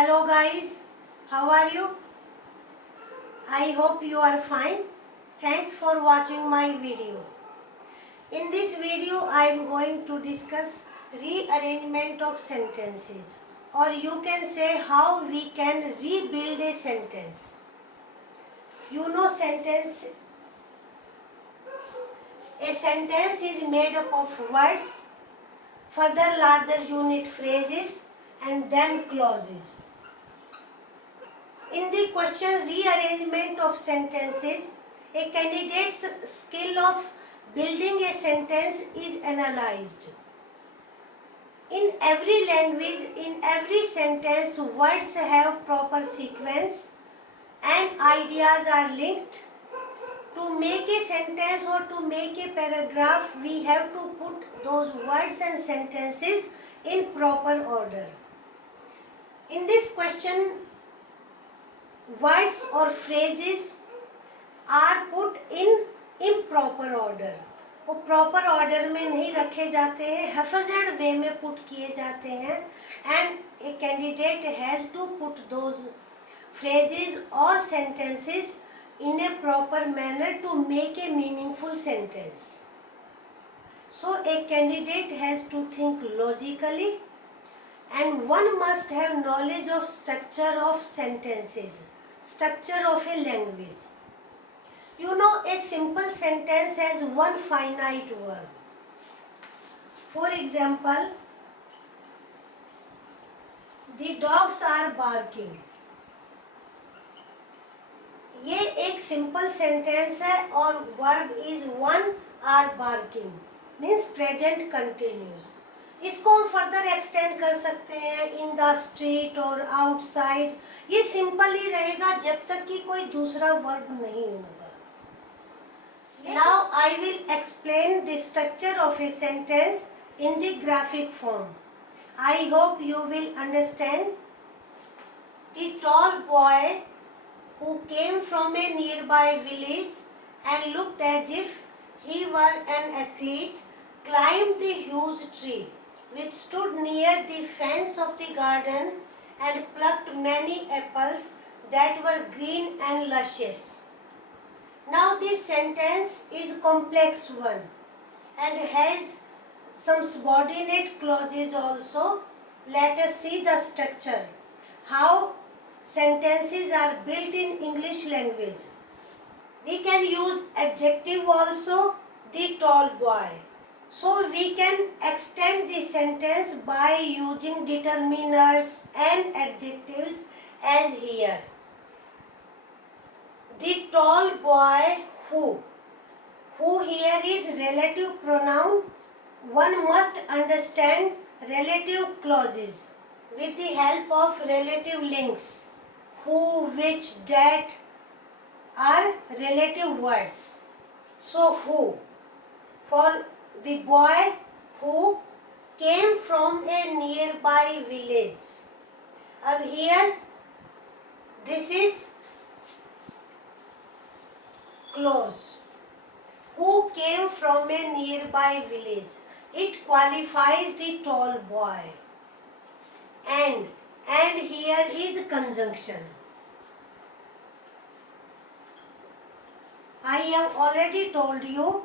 Hello guys, how are you? I hope you are fine. Thanks for watching my video. In this video I am going to discuss rearrangement of sentences, or you can say how we can rebuild a sentence. You know a sentence is made up of words, further larger unit phrases and then clauses. In the question rearrangement of sentences, a candidate's skill of building a sentence is analyzed. In every language, in every sentence, words have proper sequence and ideas are linked. To make a sentence or to make a paragraph, we have to put those words and sentences in proper order. In this question, words or phrases are put in improper order. वो proper order में नहीं रखे जाते हैं, हफजड वे में put किए जाते हैं, and a candidate has to put those phrases or sentences in a proper manner to make a meaningful sentence. So a candidate has to think logically, and one must have knowledge of structure of sentences, structure of a language. You know, a simple sentence has one finite verb. For example, the dogs are barking. ये एक simple sentence है और verb is one are barking, means present continuous. इसको हम further extend कर सकते हैं in the street और आउटसाइड. ये सिंपल ही रहेगा जब तक कि कोई दूसरा वर्ब नहीं होगा. Now I will explain the structure of a sentence in the graphic form. I hope you will understand. The tall boy who came from a nearby village and looked as if he were an athlete, climbed the huge tree which stood near the fence of the garden and plucked many apples that were green and luscious. Now this sentence is a complex one and has some subordinate clauses also. Let us see the structure. How sentences are built in English language. We can use adjective also, the tall boy. So we can extend the sentence by using determiners and adjectives as here. The tall boy who. Who here is relative pronoun. One must understand relative clauses with the help of relative links. Who, which, that are relative words. So who, for the boy who came from a nearby village. Ab here this is clause. Who came from a nearby village. It qualifies the tall boy. And here is conjunction. I have already told you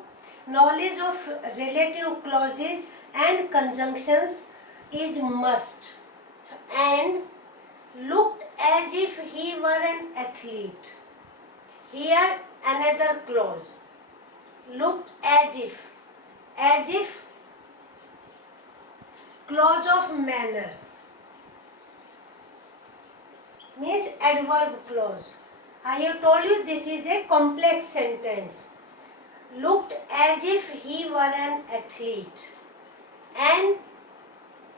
knowledge of relative clauses and conjunctions is must. And looked as if he were an athlete. Here another clause. Looked as if. As if, clause of manner. Means adverb clause. I have told you this is a complex sentence. Looked as if he were an athlete. And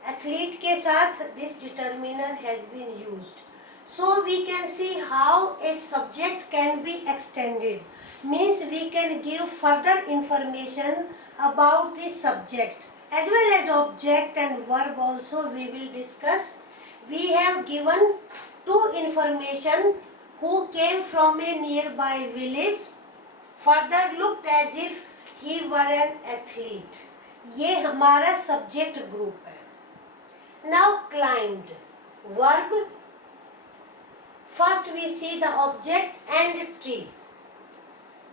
athlete के साथ this determiner has been used. So we can see how a subject can be extended. Means we can give further information about the subject as well as object and verb also we will discuss. We have given two information. Who came from a nearby village, further looked as if he were an athlete. ये हमारा subject group है. Now climbed, verb First we see the object and tree.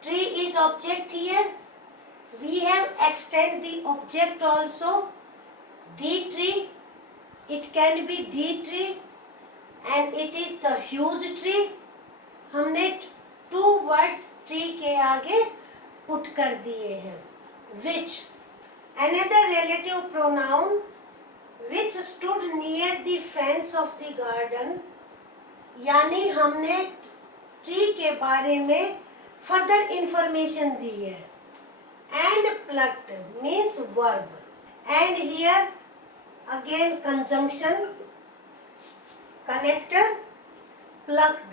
Tree is object here. We have extend the object also. The tree. It can be the tree and it is the huge tree. हमने two words tree के आगे put कर दिए हैं. Which, another relative pronoun which stood near the fence of the garden. यानी हमने tree के बारे में फर्दर इंफॉर्मेशन दी है. And plucked means verb. And here again conjunction, connector, plucked.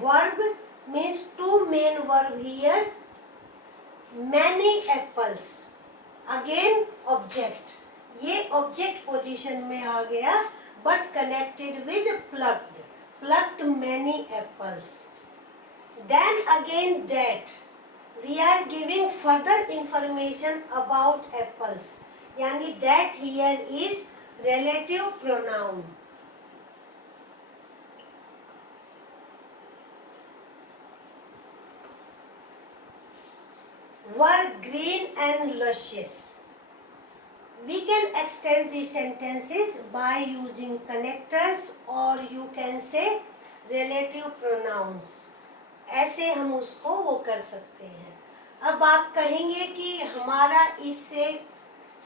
Verb means two main verb here. Many apples. Again object. ये object position में आ गया but connected with plucked. Plucked many apples. Then again that. We are giving further information about apples. यानी that here is relative pronoun. Were green and luscious. We can extend the sentences by using connectors or you can say relative pronouns. ऐसे हम उसको वो कर सकते हैं. अब आप कहेंगे कि हमारा इससे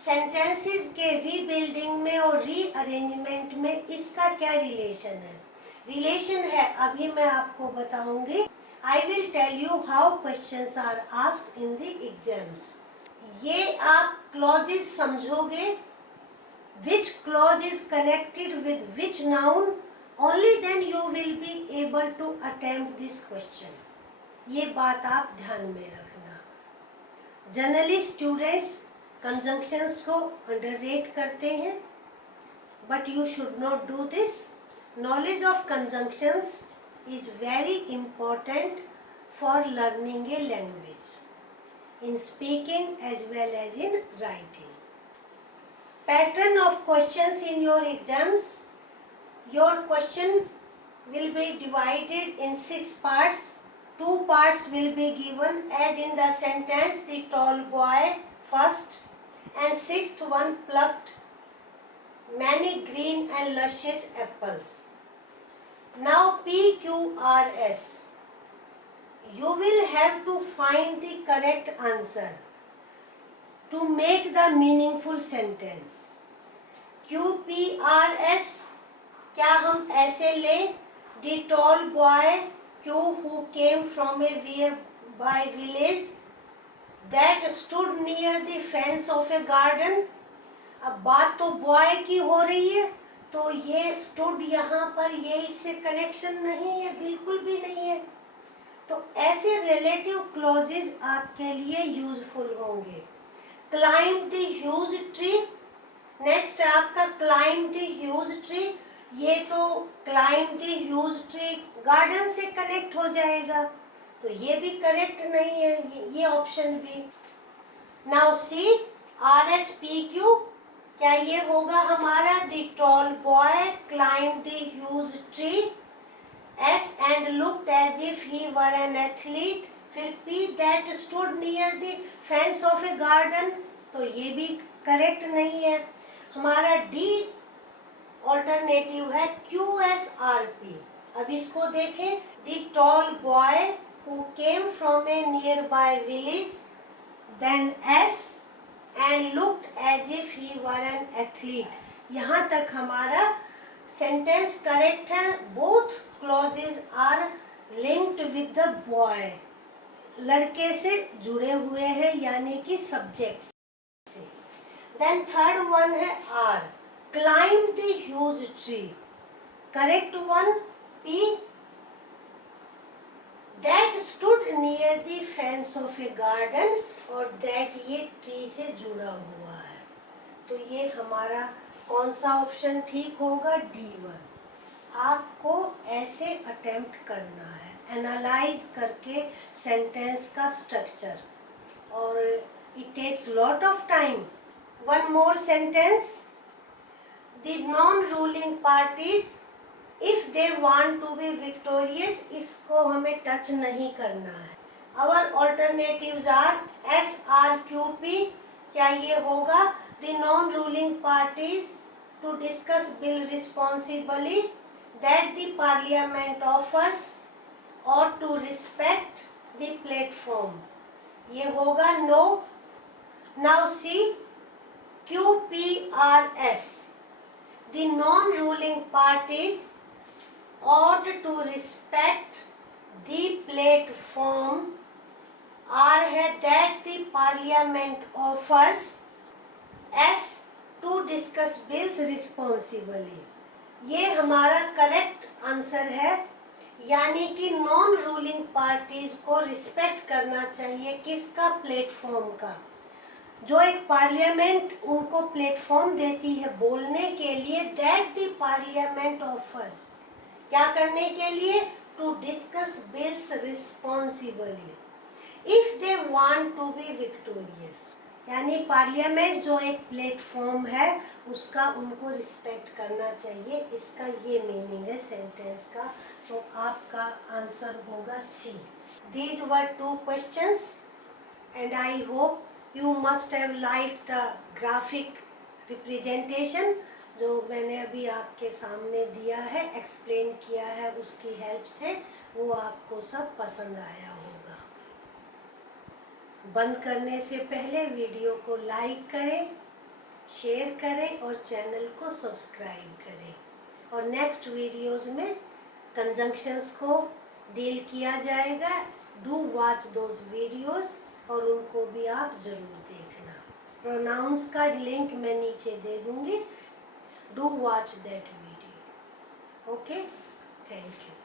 सेंटेंसेस के रीबिल्डिंग में और रीअरेंजमेंट में इसका क्या रिलेशन है. रिलेशन है अभी मैं आपको बताऊंगी. I will tell you how questions are asked in the exams. ये आप clauses समझोगे. Which clause is connected with which noun? Only then you will be able to attempt this question. ये बात आप ध्यान में रखना. Generally students conjunctions को underrate करते हैं, but you should not do this. Knowledge of conjunctions is very important for learning a language in speaking as well as in writing. Pattern of questions in your exams. Your question will be divided in 6 parts. 2 parts will be given as in the sentence the tall boy first and 6th one plucked many green and luscious apples. Now PQRS. You will have to find the correct answer to make the meaningful sentence. QPRS. क्या हम ऐसे लें? The tall boy Q who came from a nearby village that stood near the fence of a garden. अब बात तो boy की हो रही है तो ये स्टूड यहाँ पर ये इससे कनेक्शन नहीं है, बिल्कुल भी नहीं है. तो ऐसे रिलेटिव क्लॉजेज आपके लिए यूजफुल होंगे. Climb the huge tree. Next आपका क्लाइंब द ह्यूज ट्री. ये तो climb the huge tree garden से कनेक्ट हो जाएगा तो ये भी करेक्ट नहीं है, ये ऑप्शन भी. Now see RSPQ. क्या ये होगा हमारा? The tall boy climb the huge tree. S and looked as if he were an athlete. फिर P that stood near the fence of a garden. तो ये भी करेक्ट नहीं है. हमारा D ऑल्टरनेटिव है QSRP. अब इसको देखें. The tall boy who came from a nearby village. Then S and looked as if he were an athlete. यहाँ तक हमारा सेंटेंस करेक्ट है. Both clauses are linked with the boy. लड़के से जुड़े हुए हैं यानी कि सब्जेक्ट से. देन थर्ड वन है R. Climb the huge tree. Correct one P. That stood near the fence of a garden. और that ये ट्री से जुड़ा हुआ है. तो ये हमारा कौन सा ऑप्शन ठीक होगा? D1. आपको ऐसे अटेम्प्ट करना है, एनालाइज करके सेंटेंस का स्ट्रक्चर, और it takes lot of time. One more sentence. The non ruling parties if they want to be victorious, इसको हमें टच नहीं करना है। आवर ऑल्टरनेटिव्स आर SRQP, क्या ये होगा? The non ruling parties to discuss bill responsibly that the parliament offers और to respect the platform, ये होगा no. Now see QPRS, the non-ruling parties ought to respect the platform R है that the parliament offers S to discuss bills responsibly। ये हमारा correct answer है, यानी कि non ruling parties को respect करना चाहिए। किसका? प्लेटफॉर्म का। जो एक पार्लियामेंट उनको प्लेटफॉर्म देती है बोलने के लिए, दैट द पार्लियामेंट ऑफर्स, क्या करने के लिए? To discuss bills responsibly if they want to be victorious, यानी पार्लियामेंट जो एक प्लेटफॉर्म है उसका उनको रिस्पेक्ट करना चाहिए। इसका ये मीनिंग है सेंटेंस का। तो आपका आंसर होगा C. These were 2 questions and I hope you must have liked the graphic representation जो मैंने अभी आपके सामने दिया है, एक्सप्लेन किया है, उसकी हेल्प से वो आपको सब पसंद आया होगा। बंद करने से पहले वीडियो को लाइक करें, शेयर करें और चैनल को सब्सक्राइब करें। और नेक्स्ट वीडियोस में कंजंक्शंस को डील किया जाएगा। डू वॉच दोज वीडियोस और उनको भी आप जरूर देखना। प्रोनाउंस का लिंक मैं नीचे दे दूंगी। Do watch that video. Okay, thank you.